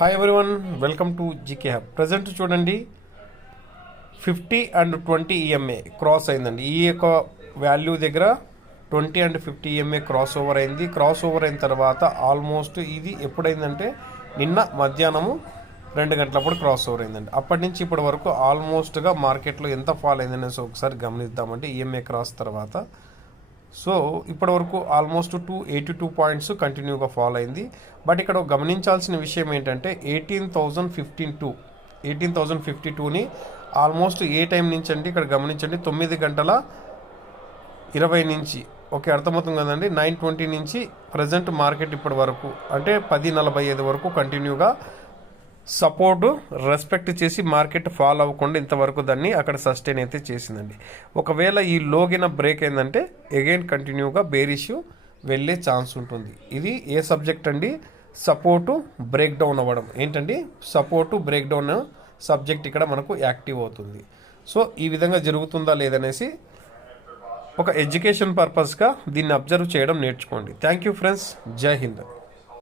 Hi everyone, welcome to GK hub. Present చూడండి 50 and 20 EMA cross అయిందండి. ఈ యొక్క వాల్యూ దగ్గర 20 అండ్ 50 ఈఎంఏ క్రాస్ ఓవర్ అయింది. క్రాస్ ఓవర్ అయిన తర్వాత ఆల్మోస్ట్ ఇది ఎప్పుడైందంటే నిన్న మధ్యాహ్నము 2 గంటలప్పుడు క్రాస్ ఓవర్ అయిందండి. అప్పటి నుంచి ఇప్పటి వరకు ఆల్మోస్ట్గా మార్కెట్లో ఎంత ఫాల్ అయిందనేసి ఒకసారి గమనిద్దామంటే ఈఎంఏ క్రాస్ తర్వాత సో ఇప్పటి వరకు ఆల్మోస్ట్ 282 పాయింట్స్ కంటిన్యూగా ఫాల్ అయింది. బట్ ఇక్కడ గమనించాల్సిన విషయం ఏంటంటే 18,052ని ఆల్మోస్ట్ ఏ టైం నుంచి అంటే ఇక్కడ గమనించండి 9:20 నుంచి ఓకే అర్థమవుతుంది కదండి. 9:20 నుంచి ప్రజెంట్ మార్కెట్ ఇప్పటి వరకు అంటే 10:45 వరకు కంటిన్యూగా సపోర్టు రెస్పెక్ట్ చేసి మార్కెట్ ఫాల్ అవ్వకుండా ఇంతవరకు దాన్ని అక్కడ సస్టైన్ అయితే చేసిందండి. ఒకవేళ ఈ లోగిన బ్రేక్ అయిందంటే అగైన్ కంటిన్యూగా బేరిష్ వెళ్ళే ఛాన్స్ ఉంటుంది. ఇది ఏ సబ్జెక్ట్ అండి? సపోర్టు బ్రేక్ డౌన్ అవ్వడం. ఏంటండి? సపోర్టు బ్రేక్ డౌన్ సబ్జెక్ట్ ఇక్కడ మనకు యాక్టివ్ అవుతుంది. సో ఈ విధంగా జరుగుతుందా లేదనేసి ఒక ఎడ్యుకేషన్ పర్పస్గా దీన్ని అబ్జర్వ్ చేయడం నేర్చుకోండి. Thank you friends. జై హింద్.